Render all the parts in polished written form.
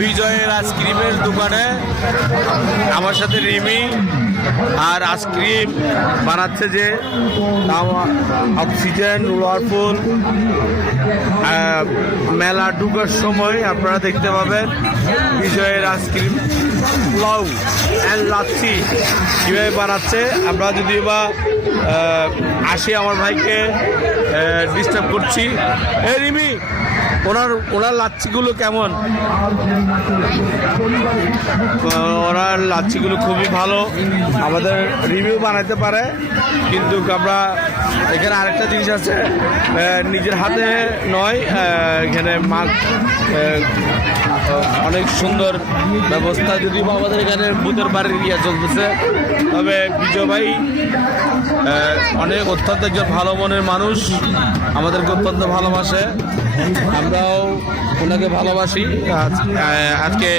বিজয়ের আইসক্রিমের দোকানে আমার সাথে রিমি আর আইসক্রিম বানাচ্ছে যে অক্সিজেন ওয়ারপুল মেলা ঢুকার সময় আপনারা দেখতে পাবেন বিজয়ের আইসক্রিম পোলাও অ্যান্ড লাচ্ছি কীভাবে বানাচ্ছে। আমরা যদিও বা আসি আমার ভাইকে ডিস্টার্ব করছি। এই রিমি, ওনার লাচ্ছিগুলো কেমন? ওনার লাচ্ছিগুলো খুবই ভালো, আমাদের রিভিউ বানাতে পারে। কিন্তু আমরা এখানে আরেকটা জিনিস আছে, নিজের হাতে নয়, এখানে অনেক সুন্দর ব্যবস্থা। যদিও আমাদের এখানে ভূতের বাড়ির ইয়ে চলতেছে, তবে বিজয় ভাই অনেক অত্যন্ত একজন ভালো মনের মানুষ, আমাদেরকে অত্যন্ত ভালোবাসে, আমরাও ওনাকে ভালোবাসি। আজকে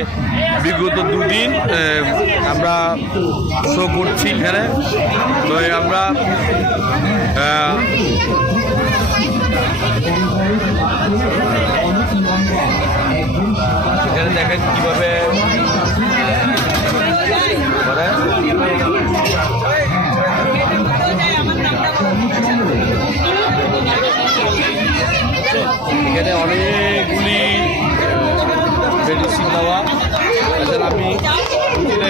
বিগত দুদিন আমরা শো করছি এখানে, তো আমরা এখানে দেখেন কীভাবে এখানে অনেকগুলি মেডিসিন দেওয়া।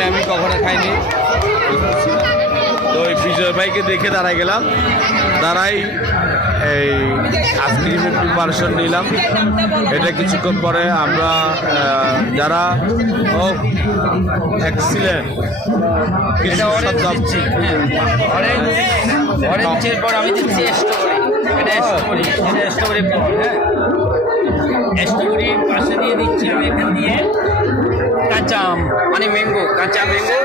আমি কখনো খাইনি, তো ওই বিজয় ভাইকে দেখে দাঁড়াই গেলাম, দাঁড়াই এই আইসক্রিমের প্রিপারেশন নিলাম। এটা কিছুক্ষণ পরে আমরা যারা এক্সিলেন্ট অরেঞ্জের পর আমি দিচ্ছি স্ট্রবেরি স্ট্রবেরির পাশে দিয়ে দিচ্ছি আমি এখান দিয়ে কাঁচা আম, মানে কাঁচা ম্যাঙ্গো।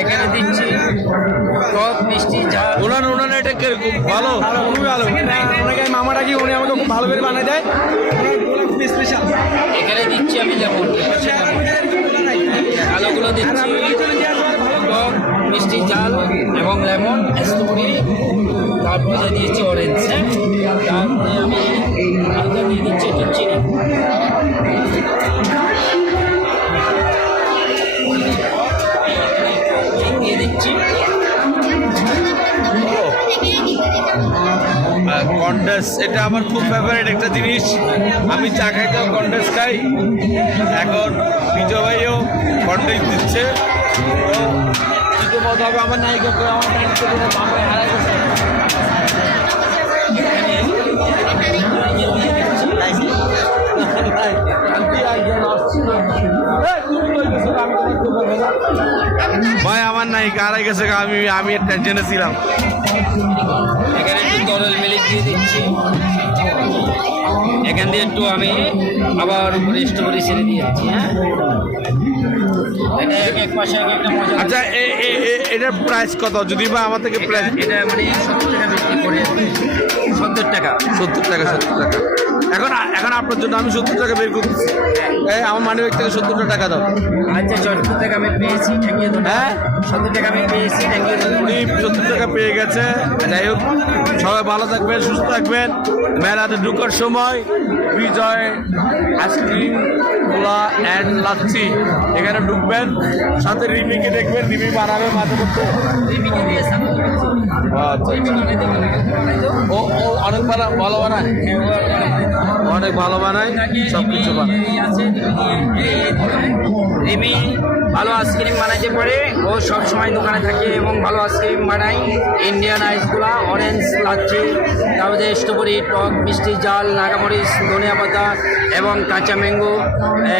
এখানে দিচ্ছি টক মিষ্টি ঝাল। ওনার এটা কিরকম? ভালো, খুবই ভালো। ওনাকে মামা ডাকি, উনি আমাকে খুব ভালো করে বানায় দেয়। এখানে দিচ্ছি আমি লেমন, আলোগুলো দিচ্ছি টক মিষ্টি ঝাল এবং লেমন স্ট্রবেরি, তারপরে দিয়েছি অরেঞ্জ। তারপরে আমি দিয়ে দিচ্ছি একটু চিনি। দিয়ে দিচ্ছি কন্ডেন্স, এটা আমার খুব ফেভারিট একটা জিনিস। আমি চা খাইতেও কন্ডেন্স খাই, এখন বিজয় ভাইও কন্ডেন্স দিচ্ছে। তো মতো হবে আমার নায়িকা করে আমার হারাই গেছে। ভাই আমার নায়িকা হারাই গেছে, আমি টেনশনে ছিলাম। এখানে একটু তরল মিলিক দিয়ে দিচ্ছি, এখান দিয়ে একটু আমি আবার উপরে স্ট্রবেরি ছেড়ে দিয়ে দিচ্ছি। এটা এক পাশে একটা মজা। আচ্ছা, এটার প্রাইস কত? যদি বা আমার থেকে প্রাইস, এটা মানে 70 টাকা বিক্রি করে। 70 টাকা। এখন আপনার জন্য আমি 70 টাকা বের করতেছি। আমার মানি ব্যাগ থেকে 70 টাকা দাও। আচ্ছা, 70 টাকা আমি পেয়েছি, ঠেকিয়ে দেবো। হ্যাঁ, 70 টাকা আমি পেয়েছি, ঠেকিয়ে দেবো। উনি 70 টাকা পেয়ে গেছে। যাই হোক, সবাই ভালো থাকবেন, সুস্থ থাকবেন। মেলাতে ঢুকার সময় বিজয় আইসক্রিম পোলা অ্যান্ড লাচ্ছি এখানে ঢুকবেন, সাথে রিমিকে দেখবেন, রিমি বানাবে মাঝে মধ্যে। রিমিকে দিয়ে ও অনেক ভালো বানায়, অনেক ভালো বানায়, সব কিছু বানায়। রিমি ভালো আইসক্রিম বানাইতে পারে, ও সব সময় দোকানে থাকে এবং ভালো আইসক্রিম বানায়। ইন্ডিয়ান আইসগুলা, অরেঞ্জ লাচ্ছি, তারপরে স্ট্রবেরি, টক মিষ্টি ঝাল, নাগামরিচ, ধনিয়া পাতা এবং কাঁচা ম্যাঙ্গো,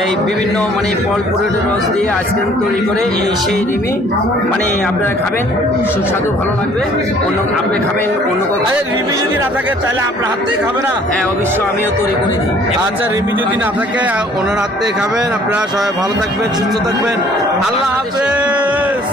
এই বিভিন্ন মানে ফল ফুলের রস দিয়ে আইসক্রিম তৈরি করে সেই রিমি। মানে আপনারা খাবেন, সুস্বাদু ভালো লাগবে। আপনি খাবেন, অন্য রিমি যদি না থাকে তাহলে আপনার হাত থেকে খাবে না? হ্যাঁ, অবশ্যই আমিও তৈরি করে দিই। আচ্ছা, রিমি যদি না থাকে ওনার হাত থেকে খাবেন। আপনারা সবাই ভালো থাকবেন, সুস্থ থাকবেন। আল্লাহ হাফেজ।